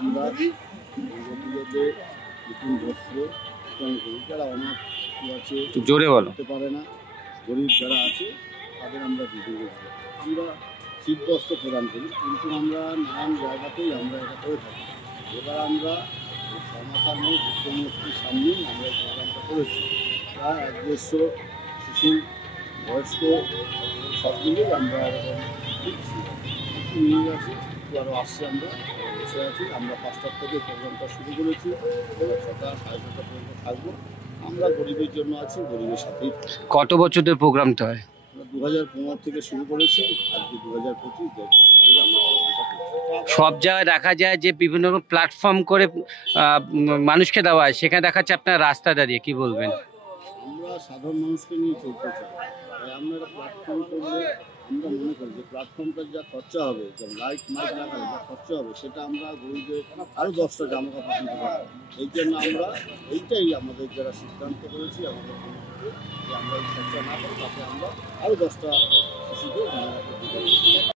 আমরা দুর্গাপুজোতে নতুন বস্ত্র বিতরণ করি। যারা অনাথ আছে, জোরে বলতে পারে না, গরিব যারা আছে তাদের আমরা দিতে আমরা শীত বস্ত্র প্রদান করি। কিন্তু আমরা নানান জায়গাতেই আমরা এটা করে থাকি। এবার আমরা সমাতার মুখ্যমন্ত্রীর সামনেই আমরা এই প্রোগ্রামটা করেছি। প্রায় 150 শিশু, বয়স্ক সব মিলিয়ে আমরা দিচ্ছি। নিয়ে গেছি, আরও আসছে, আমরা বসে আছি। আমরা 5টার থেকে প্রোগ্রামটা শুরু করেছি, সকাল 6:30 পর্যন্ত থাকবো। আমরা গরিবের জন্য আছি, গরিবের সাথেই। কত বছর ধরে প্রোগ্রামটা হয়? 2015 থেকে শুরু করেছি, আজকে 2025 সব জায়গায় দেখা যায় যে বিভিন্ন প্ল্যাটফর্ম করে মানুষকে দেওয়া হয়, সেখানে দেখাচ্ছে আপনার রাস্তা দাঁড়িয়ে, কি বলবেন? আমরা সাধারণ মানুষকে নিয়ে চলতে চাই, তাই আমরা প্ল্যাটফর্ম করলে আমরা মনে করি যে প্ল্যাটফর্মটার যা খরচা হবে, যেমন লাইট মাইক লাগালে যা খরচা হবে, সেটা আমরা গরিবের আরও 10টা জামা কাপড় কিনতে পারবো। এই জন্য আমরা এইটাই আমাদের যারা সিদ্ধান্ত করেছি, আমাদের যে আমরা এই খরচা না করি, তাতে আমরা আরও 10টা শিশুদের জামা কাপড় দিতে পারি।